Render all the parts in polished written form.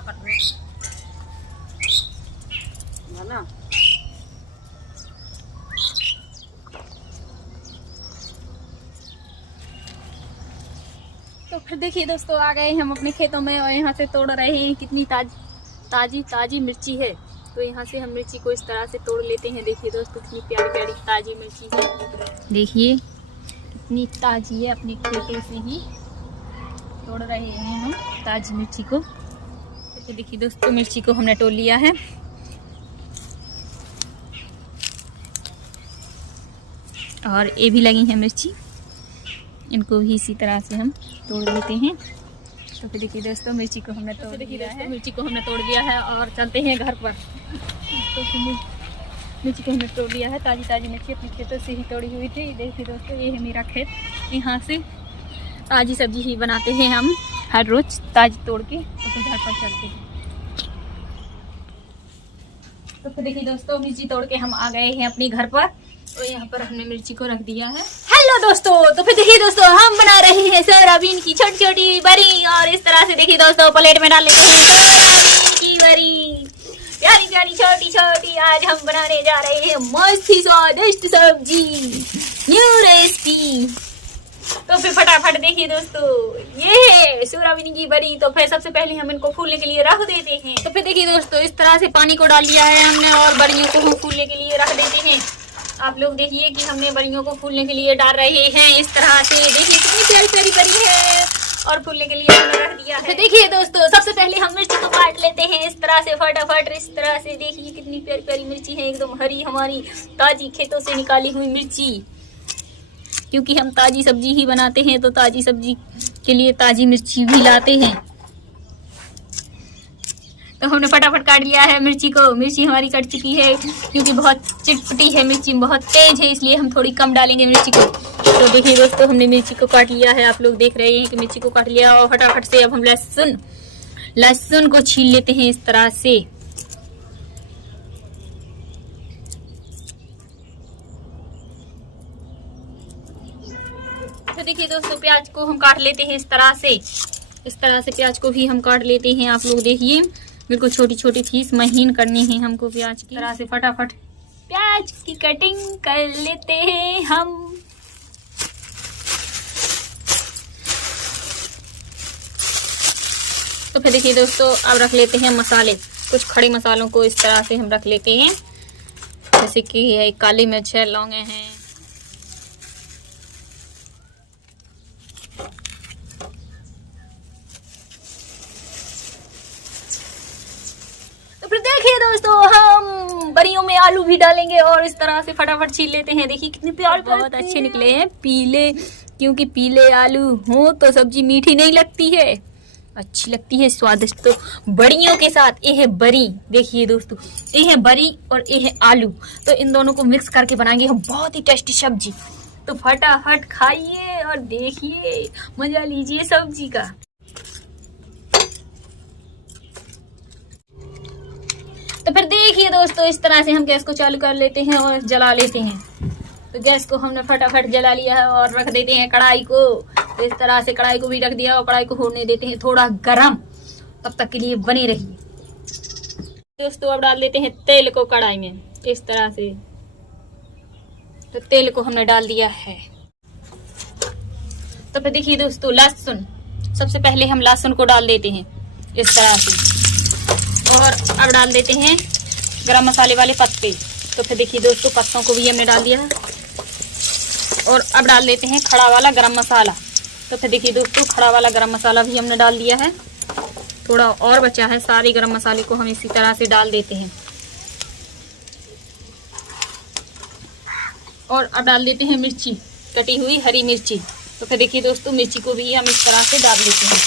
Cut रहे है ना। तो फिर देखिए दोस्तों, आ गए हम अपने खेतों में और यहाँ से तोड़ रहे हैं। कितनी ताजी मिर्ची है। तो यहाँ से हम मिर्ची को इस तरह से तोड़ लेते हैं। देखिए दोस्तों, कितनी प्यारी प्यारी ताजी मिर्ची है। देखिए कितनी ताजी है, अपने खेतों से ही तोड़ रहे हैं हम ताजी मिर्ची को। तो देखिए दोस्तों, मिर्ची को हमने तोड़ लिया है। और ये भी लगी है मिर्ची, इनको भी इसी तरह से हम तोड़ लेते हैं। तो फिर देखिए दोस्तों, मिर्ची को हमने तोड़ लिया है। मिर्ची को हमने तोड़ लिया है और चलते हैं घर पर। तो मिर्ची को हमने तोड़ लिया है। ताजी मिर्ची अपने खेतों से ही तोड़ी हुई थी। देखिए दोस्तों, ये है मेरा खेत। यहाँ से ताजी सब्जी ही बनाते हैं हम हर रोज, ताजी तोड़ के। तो फिर घर पर चलते हैं। तो फिर देखिए दोस्तों, मिर्ची तोड़ के हम आ गए हैं अपने घर पर। तो यहाँ पर हमने मिर्ची को रख दिया है। हेलो दोस्तों, तो फिर देखिए दोस्तों, हम बना रहे हैं सोयाबीन की छोटी छोटी बड़ी। और इस तरह से देखिए दोस्तों, प्लेट में डाल लेते हैं सोयाबीन की बड़ी, प्यारी प्यारी छोटी छोटी। आज हम बनाने जा रहे हैं मस्त ही स्वादिष्ट सब्जी, न्यू रेसिपी। तो फिर फटाफट देखिए दोस्तों, ये है सोयाबीन की बड़ी। तो फिर सबसे पहले हम इनको फूलने के लिए रख देते हैं। तो फिर देखिए दोस्तों, इस तरह से पानी को डाल लिया है हमने और बड़ियों को हम फूलने के लिए रख देते हैं। आप लोग देखिए कि हमने बड़ियों को फूलने के लिए डाल रहे हैं इस तरह से। देखिए कितनी प्यारी प्यारी बड़ी है और फूलने के लिए हमने रख दिया है। तो देखिए दोस्तों, सबसे पहले हम मिर्ची को काट लेते हैं इस तरह से फटाफट। इस तरह से देखिए कितनी प्यारी प्यारी मिर्ची है, एकदम हरी, हमारी ताजी खेतों से निकाली हुई मिर्ची। क्योंकि हम ताजी सब्जी ही बनाते हैं, तो ताजी सब्जी के लिए ताजी मिर्ची भी लाते हैं। तो हमने फटाफट काट लिया है मिर्ची को। मिर्ची हमारी कट चुकी है, क्योंकि बहुत चिटपटी है मिर्ची, बहुत तेज है, इसलिए हम थोड़ी कम डालेंगे मिर्ची को। तो देखिए दोस्तों, हमने मिर्ची को काट लिया है। आप लोग देख रहे हैं कि मिर्ची को काट लिया। और फटाफट से अब हम लहसुन को छील लेते हैं इस तरह से। तो देखिए दोस्तों, प्याज को हम काट लेते हैं इस तरह से। इस तरह से प्याज को भी हम काट लेते हैं। आप लोग देखिए, बिल्कुल छोटी छोटी पीस महीन करनी है हमको प्याज की। तरह से फटाफट प्याज की कटिंग कर लेते हैं हम। तो फिर देखिए दोस्तों, अब रख लेते हैं मसाले। कुछ खड़े मसालों को इस तरह से हम रख लेते हैं, जैसे कि काली मिर्च है, लौंगे हैं, दोस्तों हम बड़ियों में आलू भी डालेंगे और इस तरह से फटाफट छील लेते हैं। देखिए कितने प्यारे, बहुत अच्छे निकले हैं, पीले। क्योंकि पीले आलू हो तो सब्जी मीठी नहीं लगती है, अच्छी लगती है, स्वादिष्ट। तो बड़ियों के साथ ये है बड़ी। देखिए दोस्तों, ये है बड़ी और ये है आलू। तो इन दोनों को मिक्स करके बनाएंगे हम बहुत ही टेस्टी सब्जी। तो फटाफट खाइए और देखिए, मजा लीजिए सब्जी का। तो फिर देखिए दोस्तों, इस तरह से हम गैस को चालू कर लेते हैं और जला लेते हैं। तो गैस को हमने फटाफट जला लिया है और रख देते हैं कढ़ाई को। तो इस तरह से कढ़ाई को भी रख दिया और कढ़ाई को होने देते हैं थोड़ा गरम। तब तक के लिए बने रहिए दोस्तों। अब डाल देते हैं तेल को कढ़ाई में इस तरह से। तो तेल को हमने डाल दिया है। तो फिर देखिए दोस्तों, लहसुन, सबसे पहले हम लहसुन को डाल देते हैं इस तरह से। और अब डाल देते हैं गरम मसाले वाले पत्ते। तो फिर देखिए दोस्तों, पत्तों को भी हमने डाल दिया है। और अब डाल देते हैं खड़ा वाला गरम मसाला। तो फिर देखिए दोस्तों, खड़ा वाला गरम मसाला भी हमने डाल दिया है। थोड़ा और बचा है, सारे गरम मसाले को हम इसी तरह से डाल देते हैं। और अब डाल देते हैं मिर्ची, कटी हुई हरी मिर्ची। तो फिर देखिए दोस्तों, मिर्ची को भी हम इस तरह से डाल देते हैं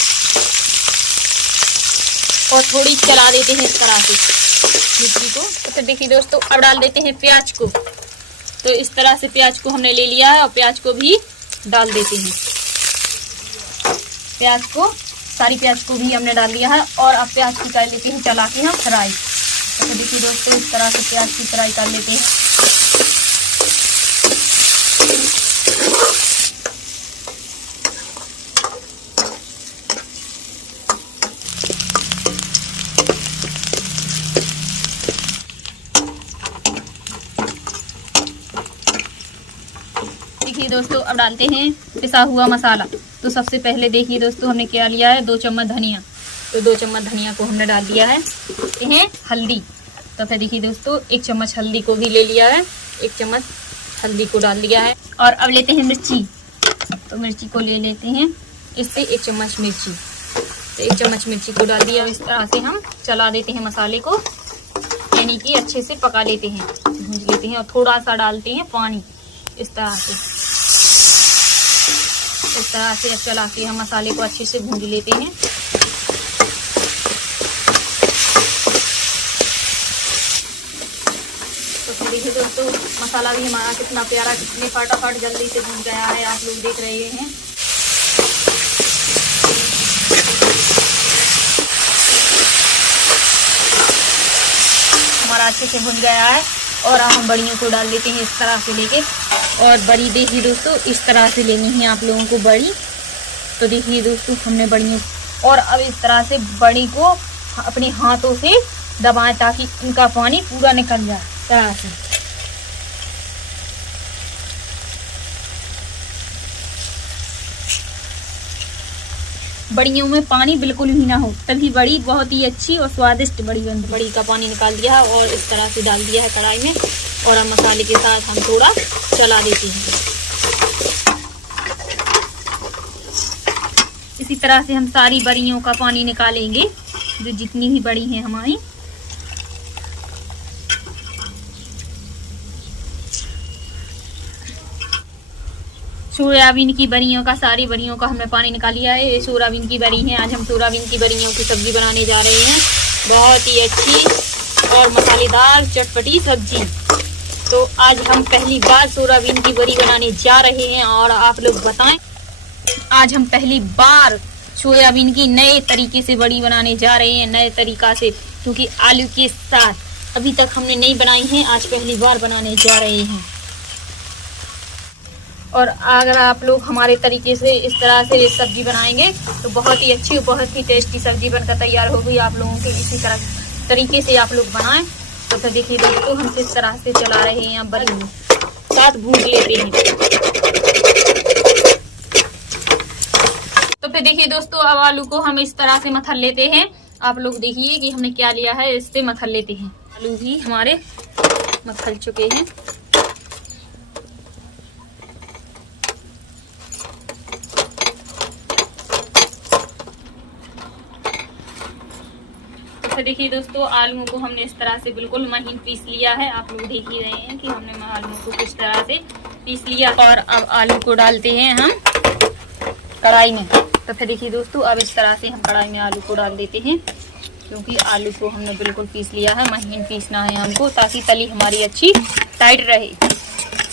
और थोड़ी चला देते हैं इस तरह से मिर्ची को। तो फिर देखिए दोस्तों, अब डाल देते हैं प्याज को। तो इस तरह से प्याज को हमने ले लिया है और प्याज को भी डाल देते हैं। प्याज को, सारी प्याज को भी हमने डाल दिया है। और अब प्याज की कर लेते हैं चला के हम फ्राई। तो फिर देखिए दोस्तों, इस तरह से प्याज की फ्राई कर लेते हैं। दोस्तों अब डालते हैं पिसा हुआ मसाला। तो सबसे पहले देखिए दोस्तों हमने क्या लिया है, 2 चम्मच धनिया। तो 2 चम्मच धनिया को हमने डाल दिया है। हैं हल्दी, तो फिर देखिए दोस्तों 1 चम्मच हल्दी को भी ले लिया है। 1 चम्मच हल्दी को डाल दिया है। और अब लेते हैं मिर्ची। तो मिर्ची को ले लेते हैं इससे 1 चम्मच मिर्ची। तो 1 चम्मच मिर्ची को डाल दिया। इस तरह से हम चला देते हैं मसाले को, यानी कि अच्छे से पका लेते हैं, भूंज लेते हैं। और थोड़ा सा डालते हैं पानी। इस तरह से चला के हम मसाले को अच्छे से भूंज लेते हैं। तो देखिए दोस्तों मसाला भी हमारा कितना प्यारा, कितने फटाफट जल्दी से भून गया है, आप लोग देख रहे हैं। हमारा अच्छे से भुन गया है। और हम बड़ियों को डाल देते हैं इस तरह से लेके। और बड़ी देखिए दोस्तों इस तरह से लेनी है आप लोगों को बड़ी। तो देखिए दोस्तों हमने बड़ियों, और अब इस तरह से बड़ी को अपने हाथों से दबाएं ताकि इनका पानी पूरा निकल जाए। तरह से बड़ियों में पानी बिल्कुल भी ना हो, तभी बड़ी बहुत ही अच्छी और स्वादिष्ट बड़ी बनती। बड़ी का पानी निकाल दिया है और इस तरह से डाल दिया है कढ़ाई में। और अब मसाले के साथ हम थोड़ा चला देते हैं। इसी तरह से हम सारी बड़ियों का पानी निकालेंगे, जो जितनी भी बड़ी हैं हमारी। सोयाबीन की बड़ियों का, सारी बड़ियों का हमने पानी निकाल लिया है। ये सोयाबीन की बड़ी है। आज हम सोयाबीन की बड़ियों की सब्जी बनाने जा रहे हैं। बहुत ही अच्छी और मसालेदार चटपटी सब्जी। तो आज हम पहली बार सोयाबीन की बड़ी बनाने जा रहे हैं। और आप लोग बताएं, आज हम पहली बार सोयाबीन की नए तरीके से बड़ी बनाने जा रहे हैं, नए तरीका से, क्योंकि आलू के साथ अभी तक हमने नहीं बनाई है, आज पहली बार बनाने जा रहे हैं। और अगर आप लोग हमारे तरीके से इस तरह से सब्जी बनाएंगे तो बहुत ही अच्छी और बहुत ही टेस्टी सब्जी बनकर तैयार होगी। आप लोगों के इसी तरह तरीके से आप लोग बनाएं। तो फिर देखिए दोस्तों हम किस तरह से चला रहे हैं, अब बड़ी साथ भून लेते हैं। तो फिर देखिए दोस्तों अब आलू को हम इस तरह से मथल लेते हैं। आप लोग देखिए कि हमने क्या लिया है, इससे मथल लेते हैं। आलू भी हमारे मथल चुके हैं। तो देखिए दोस्तों आलूओं को हमने इस तरह से बिल्कुल महीन पीस लिया है। आप लोग देख ही रहे हैं कि हमने आलूओं को किस तरह से पीस लिया। और अब आलू को डालते हैं हम कढ़ाई में। तो फिर देखिए दोस्तों अब इस तरह से हम कढ़ाई में आलू को डाल देते हैं, क्योंकि आलू को हमने बिल्कुल पीस लिया है। महीन पीसना है हमको, ताकि तली हमारी अच्छी टाइट रहे,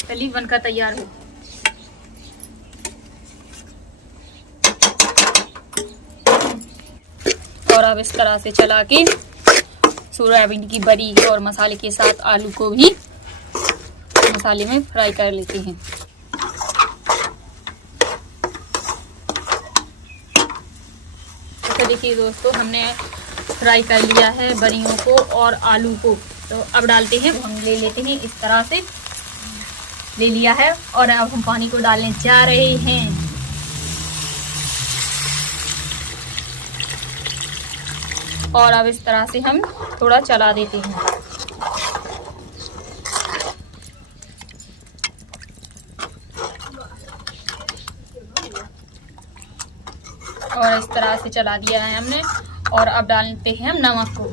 तली बनकर तैयार हो। और अब इस तरह से चला के सोयाबीन की बड़ी और मसाले के साथ आलू को भी मसाले में फ्राई कर लेते हैं। तो देखिए दोस्तों हमने फ्राई कर लिया है बड़ियों को और आलू को। तो अब डालते हैं, हम ले लेते हैं इस तरह से ले लिया है। और अब हम पानी को डालने जा रहे हैं। और अब इस तरह से हम थोड़ा चला देते हैं। और इस तरह से चला दिया है हमने। और अब डालते हैं हम नमक को।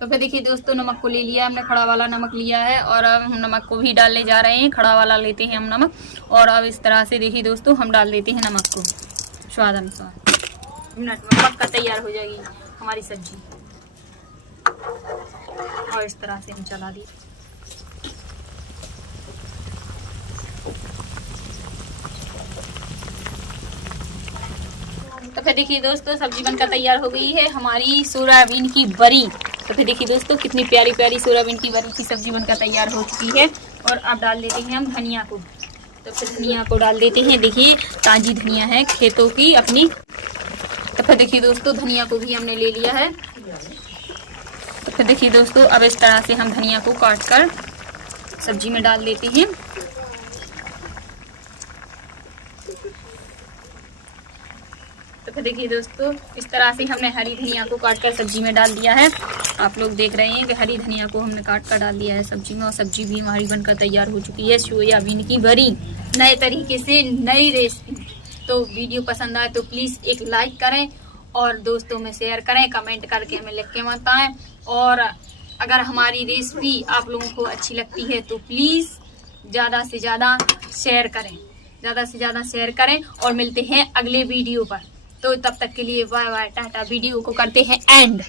तो फिर देखिए दोस्तों नमक को ले लिया हमने, खड़ा वाला नमक लिया है। और अब हम नमक को भी डालने जा रहे हैं। खड़ा वाला लेते हैं हम नमक। और अब इस तरह से देखिए दोस्तों हम डाल देते हैं नमक को स्वाद अनुसार। मिनट में पक्का तैयार हो जाएगी हमारी सब्जी। और इस तरह से हम चला दिए। तो फिर देखिए दोस्तों सब्जी बनकर तैयार हो गई है हमारी सोयाबीन की बड़ी। तो फिर देखिए दोस्तों कितनी प्यारी प्यारी सोयाबीन की बड़ी की सब्जी बनकर तैयार हो चुकी है। और अब डाल देते हैं हम धनिया को। तो फिर धनिया को डाल देते हैं। देखिए ताजी धनिया है खेतों की अपनी। फिर देखिए दोस्तों धनिया को भी हमने ले लिया है। तो फिर देखिए दोस्तों अब इस तरह से हम धनिया को काट कर सब्जी में डाल देते हैं। तो फिर देखिए दोस्तों इस तरह से हमने हरी धनिया को काट कर सब्जी में डाल दिया है। आप लोग देख रहे हैं कि हरी धनिया को हमने काट कर डाल दिया है सब्जी में, और सब्जी भी हमारी बनकर तैयार हो चुकी है। सोयाबीन की बड़ी नए तरीके से नई रेसिपी। तो वीडियो पसंद आए तो प्लीज़ एक लाइक करें और दोस्तों में शेयर करें, कमेंट करके हमें लिख के बताएं। और अगर हमारी रेसिपी आप लोगों को अच्छी लगती है तो प्लीज़ ज़्यादा से ज़्यादा शेयर करें, ज़्यादा से ज़्यादा शेयर करें। और मिलते हैं अगले वीडियो पर। तो तब तक के लिए बाय बाय, टाटा। वीडियो को करते हैं एंड।